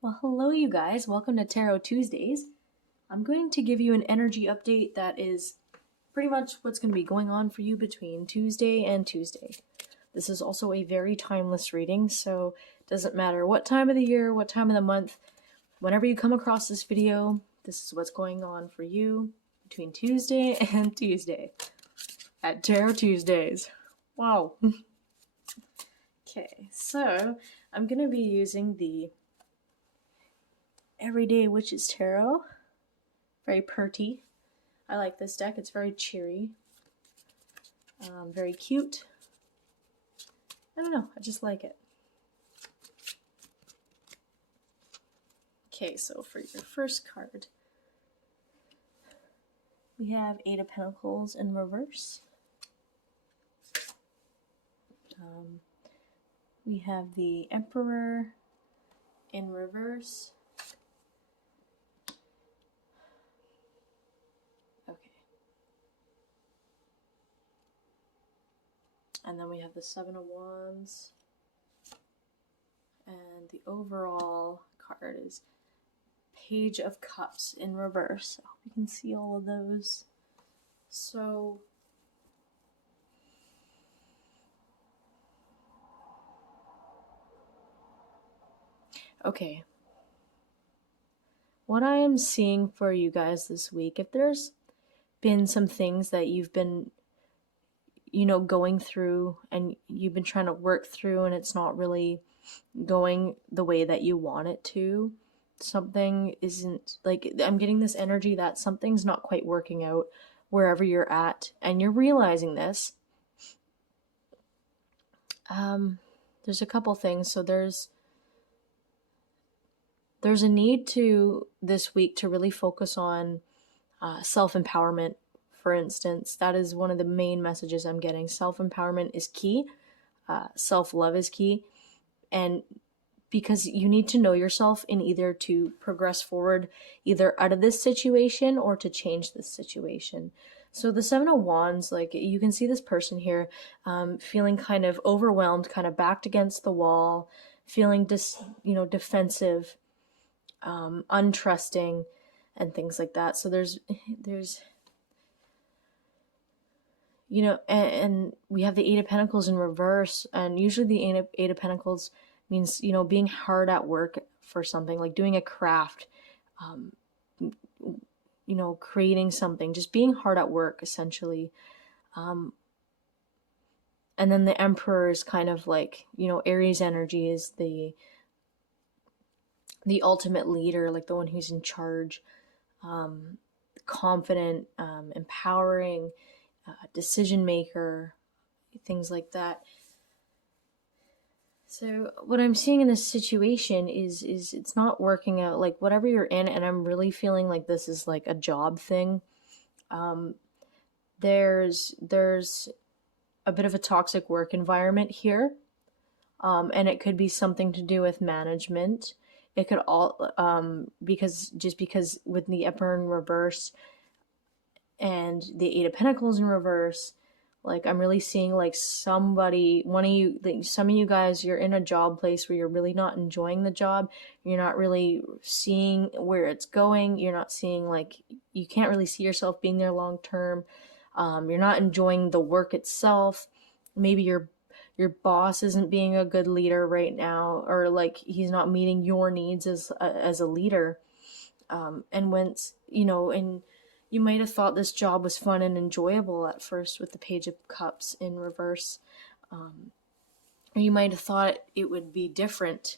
Well, hello, you guys. Welcome to Tarot Tuesdays. I'm going to give you an energy update that is pretty much what's going to be going on for you between Tuesday and Tuesday. This is also a very timeless reading, so it doesn't matter what time of the year, what time of the month, whenever you come across this video, this is what's going on for you between Tuesday and Tuesday at Tarot Tuesdays. Wow. Okay, so I'm going to be using the Everyday Witches Tarot. Very purty. I like this deck. It's very cheery. Very cute. I don't know. I just like it. Okay, so for your first card, we have Eight of Pentacles in reverse. We have the Emperor in reverse. Okay. And then we have the Seven of Wands. And the overall card is Page of Cups in reverse. I hope you can see all of those. So okay. What I am seeing for you guys this week, if there's been some things that you've been, going through and you've been trying to work through and it's not really going the way that you want it to, something isn't, like, I'm getting this energy that something's not quite working out wherever you're at, and you're realizing this. There's a couple things. So there's a need to this week to really focus on self-empowerment. For instance, that is one of the main messages I'm getting. Self-empowerment is key. Self-love is key. And because you need to know yourself in either to progress forward, either out of this situation or to change this situation. So the Seven of Wands, like, you can see this person here feeling kind of overwhelmed, kind of backed against the wall, feeling defensive, untrusting, and things like that. So there's and we have the Eight of Pentacles in reverse, and usually the Eight of Pentacles means, being hard at work for something, like doing a craft, creating something, just being hard at work, essentially. And then the Emperor is kind of like, Aries energy is the ultimate leader, like the one who's in charge, confident, empowering, decision maker, things like that. So what I'm seeing in this situation is it's not working out, like whatever you're in, and I'm really feeling like this is like a job thing. There's a bit of a toxic work environment here, and it could be something to do with management. It could all because with the Emperor in reverse and the Eight of Pentacles in reverse, like, I'm really seeing like somebody, one of you, like, some of you guys, you're in a job place where you're really not enjoying the job. You're not really seeing where it's going. You're not seeing, like, you can't really see yourself being there long term. You're not enjoying the work itself. Maybe your boss isn't being a good leader right now, or like he's not meeting your needs as a leader. And once, and you might have thought this job was fun and enjoyable at first with the Page of Cups in reverse. Or you might have thought it would be different,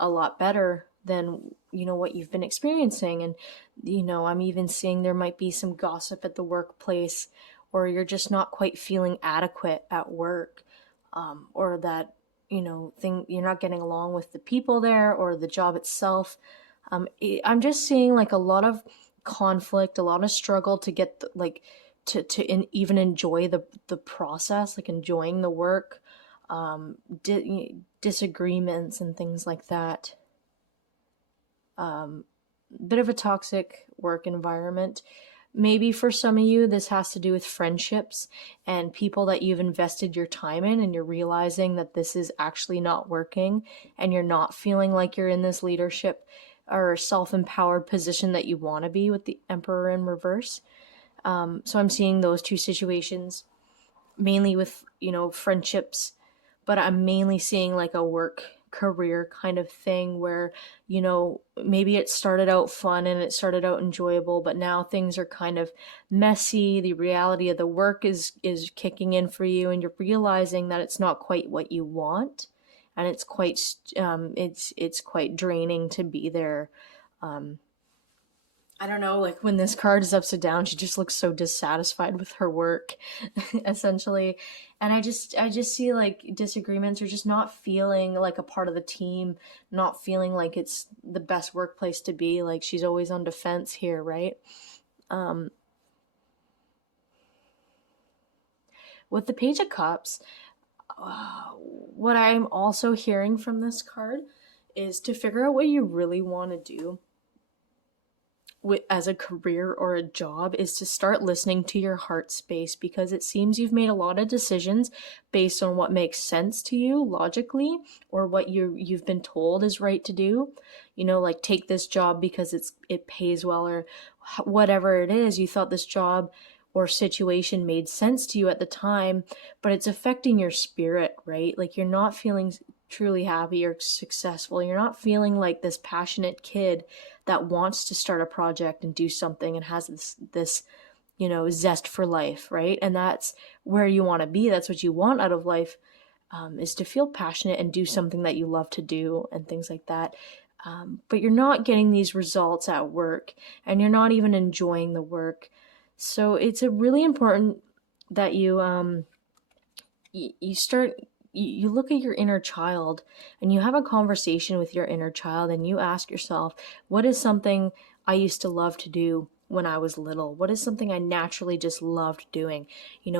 a lot better than, what you've been experiencing. And, I'm even seeing there might be some gossip at the workplace, or you're just not quite feeling adequate at work, or that, you're not getting along with the people there or the job itself. I'm just seeing like a lot of conflict, a lot of struggle to get even enjoy the process, like enjoying the work, disagreements and things like that. Bit of a toxic work environment. maybe for some of you, this has to do with friendships and people that you've invested your time in, and you're realizing that this is actually not working, and you're not feeling like you're in this leadership or self-empowered position that you want to be with the Emperor in reverse. So I'm seeing those two situations, mainly with, friendships, but I'm mainly seeing like a work career kind of thing where, maybe it started out fun and it started out enjoyable, but now things are kind of messy. The reality of the work is kicking in for you, and you're realizing that it's not quite what you want, and it's quite draining to be there. I don't know, like when this card is upside down, she just looks so dissatisfied with her work, essentially. And I just see like disagreements, or just not feeling like a part of the team, not feeling like it's the best workplace to be. Like she's always on defense here, right? Um, with the Page of Cups, what I'm also hearing from this card is to figure out what you really want to do as a career or a job, is to start listening to your heart space, because it seems you've made a lot of decisions based on what makes sense to you logically, or what you've been told is right to do. Like take this job because it pays well, or whatever it is. You thought this job or situation made sense to you at the time, but it's affecting your spirit, right? Like you're not feeling truly happy or successful. You're not feeling like this passionate kid that wants to start a project and do something and has this zest for life, right? And that's where you want to be. That's what you want out of life, is to feel passionate and do something that you love to do and things like that. But you're not getting these results at work, and you're not even enjoying the work. So it's a really important that you start, you look at your inner child, and you have a conversation with your inner child, and you ask yourself, what is something I used to love to do when I was little? What is something I naturally just loved doing?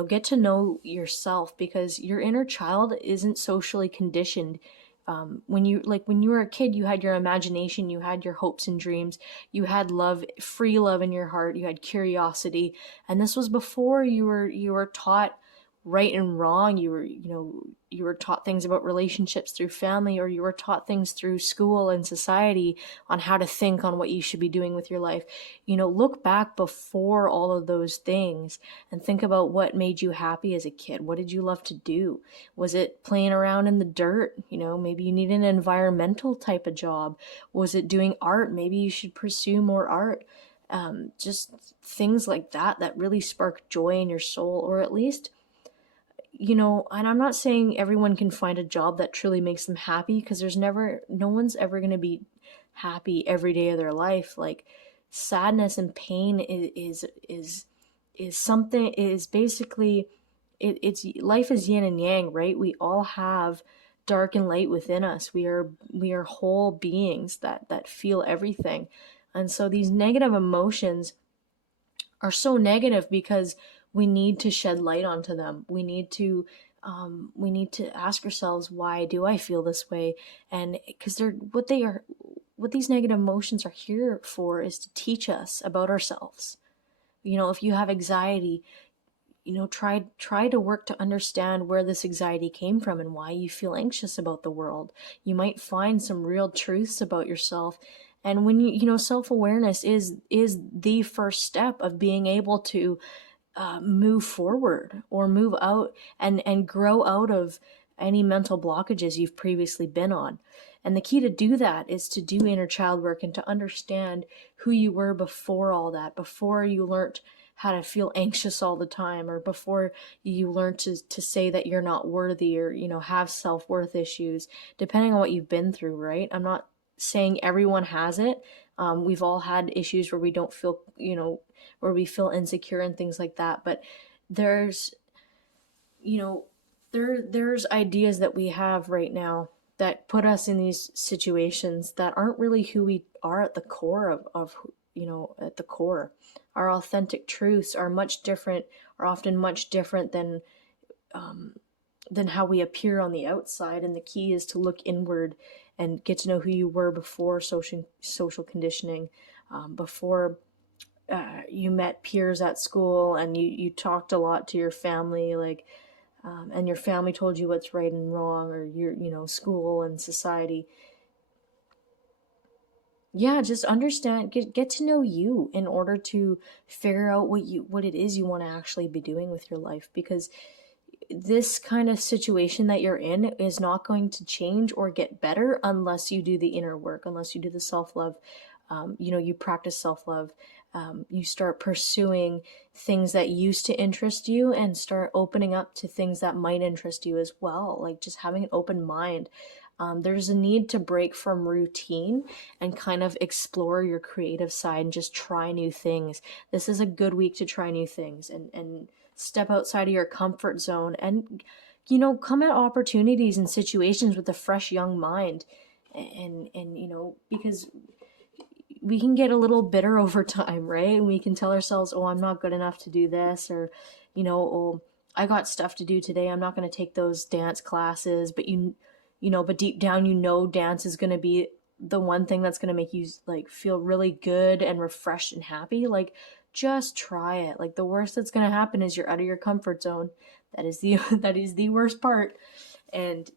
Get to know yourself, because your inner child isn't socially conditioned. When you were a kid, you had your imagination, you had your hopes and dreams, you had love, free love in your heart, you had curiosity, and this was before you were taught right and wrong. You were taught things about relationships through family, or you were taught things through school and society on how to think on what you should be doing with your life. Look back before all of those things and think about what made you happy as a kid. What did you love to do? Was it playing around in the dirt? Maybe you need an environmental type of job. Was it doing art? Maybe you should pursue more art. Just things like that really spark joy in your soul, or at least, and I'm not saying everyone can find a job that truly makes them happy, because no one's ever going to be happy every day of their life. Like sadness and pain is something, is basically, it's life is yin and yang, right? We all have dark and light within us. We are whole beings that feel everything. And so these negative emotions are so negative because we need to shed light onto them. We need to ask ourselves, why do I feel this way? And because what these negative emotions are here for is to teach us about ourselves. If you have anxiety, try to work to understand where this anxiety came from and why you feel anxious about the world. You might find some real truths about yourself. And when self-awareness is the first step of being able to move forward, or move out and grow out of any mental blockages you've previously been on. And the key to do that is to do inner child work, and to understand who you were before all that, before you learned how to feel anxious all the time, or before you learned to say that you're not worthy, or have self-worth issues, depending on what you've been through, right? I'm not saying everyone has it. We've all had issues where we don't feel, where we feel insecure and things like that. But there's, there's ideas that we have right now that put us in these situations that aren't really who we are at the core of at the core. Our authentic truths are much different, are often much different than how we appear on the outside. And the key is to look inward and get to know who you were before social conditioning, before you met peers at school and you talked a lot to your family, like, and your family told you what's right and wrong, or your, school and society. Yeah, just understand, get to know you in order to figure out what it is you want to actually be doing with your life, because this kind of situation that you're in is not going to change or get better unless you do the inner work, unless you do the self-love. You practice self-love. You start pursuing things that used to interest you and start opening up to things that might interest you as well, like just having an open mind. There's a need to break from routine and kind of explore your creative side and just try new things. This is a good week to try new things and step outside of your comfort zone, and come at opportunities and situations with a fresh young mind. And because we can get a little bitter over time, right? And we can tell ourselves, oh, I'm not good enough to do this, or oh, I got stuff to do today, I'm not going to take those dance classes. But but deep down, dance is going to be the one thing that's going to make you like feel really good and refreshed and happy. Like, just try it. Like, the worst that's going to happen is you're out of your comfort zone. That is the that is the worst part. And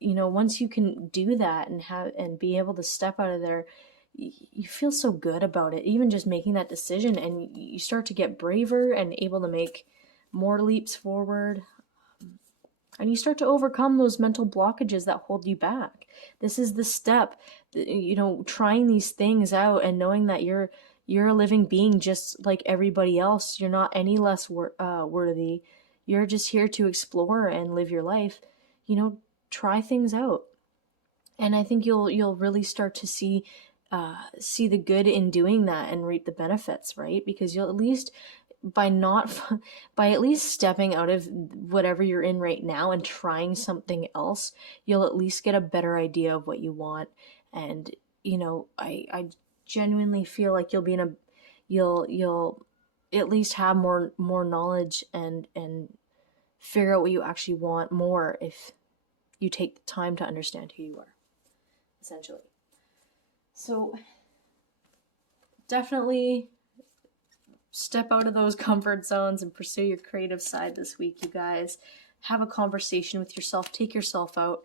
once you can do that and be able to step out of there, you feel so good about it, even just making that decision, and you start to get braver and able to make more leaps forward. And you start to overcome those mental blockages that hold you back. This is the step, trying these things out and knowing that you're a living being just like everybody else. You're not any less worthy. You're just here to explore and live your life. Try things out. And I think you'll really start to see the good in doing that and reap the benefits, right? Because you'll at least by at least stepping out of whatever you're in right now and trying something else, you'll at least get a better idea of what you want. And I genuinely feel like you'll at least have more knowledge and figure out what you actually want more if you take the time to understand who you are, essentially. So definitely step out of those comfort zones and pursue your creative side this week, you guys. Have a conversation with yourself. Take yourself out.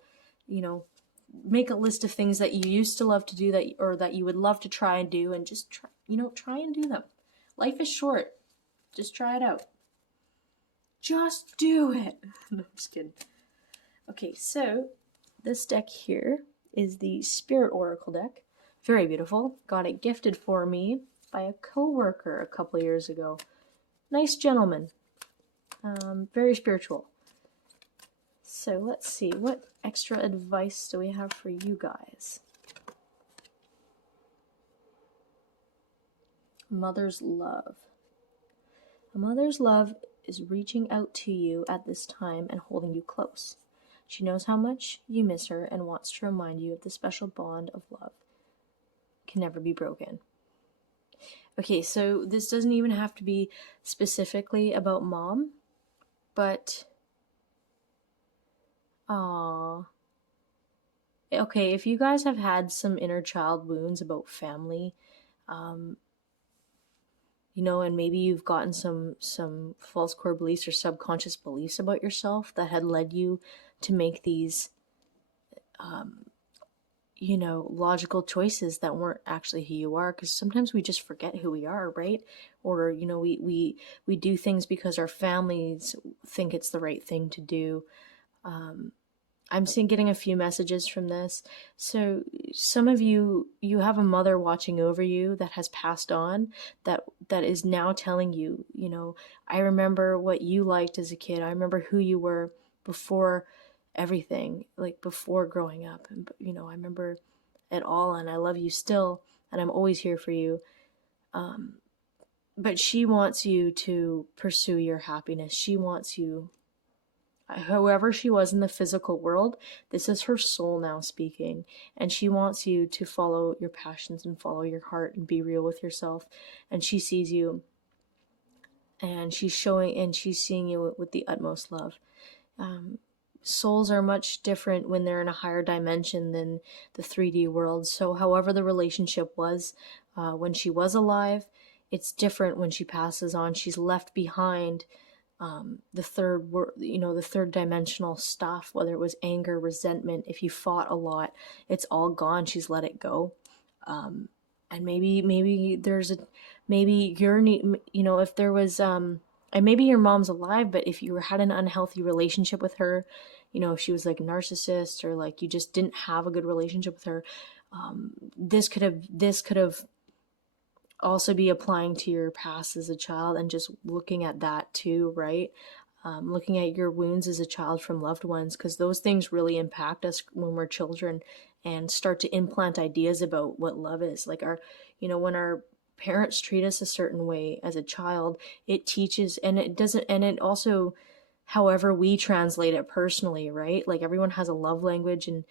Make a list of things that you used to love to do that you would love to try and do, and just try and do them. Life is short. Just try it out. Just do it. No, I'm just kidding. Okay, so this deck here is the Spirit Oracle deck. Very beautiful. Got it gifted for me by a co-worker a couple years ago. Nice gentleman. Very spiritual. So let's see, what extra advice do we have for you guys? Mother's love. A mother's love is reaching out to you at this time and holding you close. She knows how much you miss her and wants to remind you of the special bond of love. Can never be broken. Okay, so this doesn't even have to be specifically about mom, but okay, if you guys have had some inner child wounds about family, and maybe you've gotten some false core beliefs or subconscious beliefs about yourself that had led you to make these logical choices that weren't actually who you are, because sometimes we just forget who we are, right? Or we do things because our families think it's the right thing to do. I'm getting a few messages from this. So some of you have a mother watching over you that has passed on, that is now telling you, I remember what you liked as a kid. I remember who you were before everything, like before growing up. And, I remember it all, and I love you still, and I'm always here for you. But she wants you to pursue your happiness. She wants you, whoever she was in the physical world, this is her soul now speaking, and she wants you to follow your passions and follow your heart and be real with yourself. And she sees you, and she's seeing you with the utmost love. Souls are much different when they're in a higher dimension than the 3D world. So however the relationship was when she was alive, it's different when she passes on. She's left behind the third the third dimensional stuff, whether it was anger, resentment, if you fought a lot, it's all gone. She's let it go. And maybe you're, if there was, and maybe your mom's alive, but if you had an unhealthy relationship with her, if she was like a narcissist, or like you just didn't have a good relationship with her, this could have also be applying to your past as a child, and just looking at that too, right? Looking at your wounds as a child from loved ones, because those things really impact us when we're children, and start to implant ideas about what love is. Like when our parents treat us a certain way as a child, it teaches, and it doesn't, and it also, however we translate it personally, right? Like everyone has a love language, and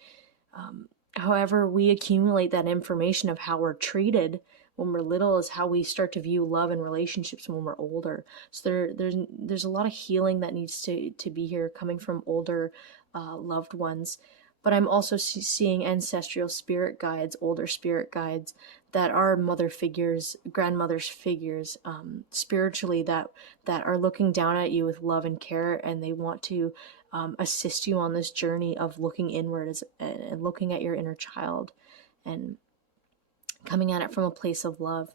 however we accumulate that information of how we're treated when we're little is how we start to view love and relationships when we're older. So there's a lot of healing that needs to be here, coming from older loved ones. But I'm also seeing ancestral spirit guides, older spirit guides, that are mother figures, grandmother's figures, spiritually, that are looking down at you with love and care, and they want to assist you on this journey of looking inward and looking at your inner child, and coming at it from a place of love.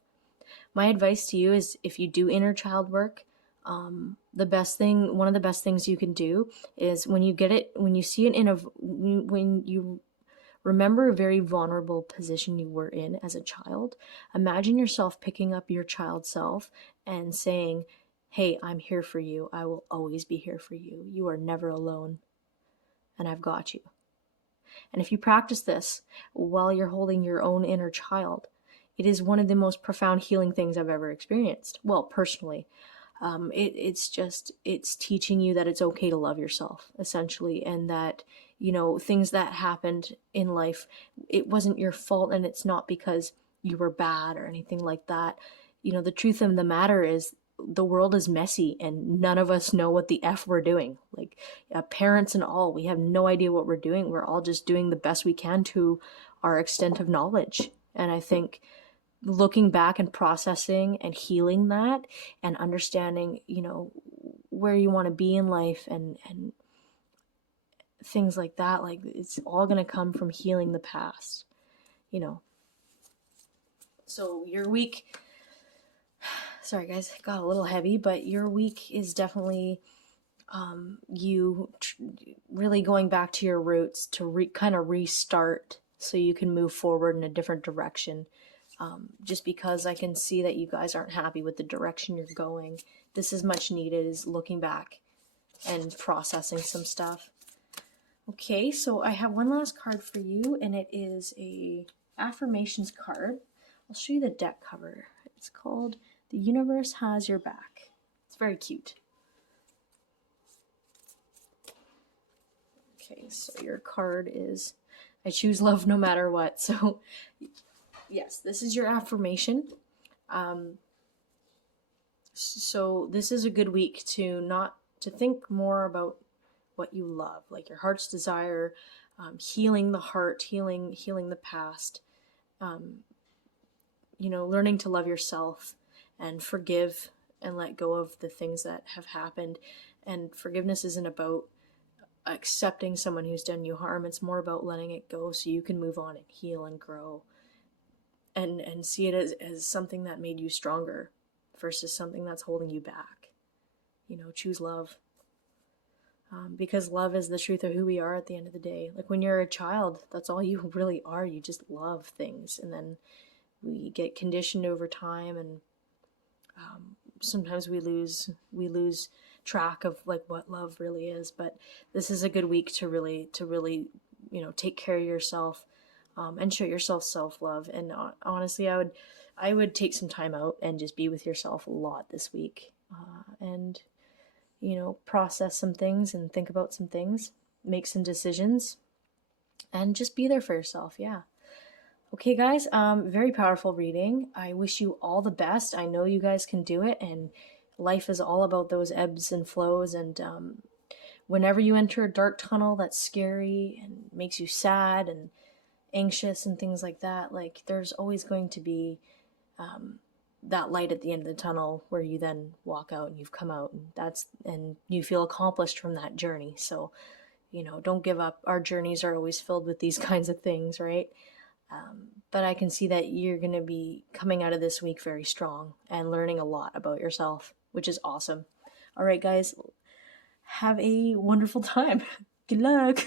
My advice to you is, if you do inner child work, one of the best things you can do is, when you see it when you remember a very vulnerable position you were in as a child, imagine yourself picking up your child self and saying, hey, I'm here for you. I will always be here for you. You are never alone, and I've got you. And if you practice this while you're holding your own inner child, it is one of the most profound healing things I've ever experienced. Well, personally, it's teaching you that it's okay to love yourself, essentially, and that, things that happened in life, it wasn't your fault, and it's not because you were bad or anything like that. The truth of the matter is, the world is messy, and none of us know what the F we're doing. Like, parents and all, we have no idea what we're doing. We're all just doing the best we can to our extent of knowledge. And I think looking back and processing and healing that, and understanding, where you want to be in life, and things like that, like, it's all going to come from healing the past, So your week, sorry guys, it got a little heavy, but your week is definitely you really going back to your roots to kind of restart, so you can move forward in a different direction. Just because I can see that you guys aren't happy with the direction you're going. This is much needed, is looking back and processing some stuff. Okay, so I have one last card for you, and it is a affirmations card. I'll show you the deck cover. It's called The Universe Has Your Back. It's very cute. Okay, so your card is, I choose love no matter what. So yes, this is your affirmation. So this is a good week to think more about what you love, like your heart's desire, healing the heart, healing the past, learning to love yourself and forgive and let go of the things that have happened. And forgiveness isn't about accepting someone who's done you harm. It's more about letting it go so you can move on and heal and grow, and see it as something that made you stronger versus something that's holding you back. Choose love. Because love is the truth of who we are at the end of the day. Like, when you're a child, that's all you really are. You just love things, and then we get conditioned over time, and sometimes we lose track of like what love really is. But this is a good week to really take care of yourself, and show yourself self-love. And honestly, I would take some time out and just be with yourself a lot this week, and process some things and think about some things, make some decisions, and just be there for yourself. Yeah. Okay, guys, very powerful reading. I wish you all the best. I know you guys can do it, and life is all about those ebbs and flows. And whenever you enter a dark tunnel that's scary and makes you sad and anxious and things like that, like, there's always going to be that light at the end of the tunnel where you then walk out and you've come out, and you feel accomplished from that journey. So, don't give up. Our journeys are always filled with these kinds of things, right? But I can see that you're going to be coming out of this week very strong and learning a lot about yourself, which is awesome. All right, guys, have a wonderful time. Good luck.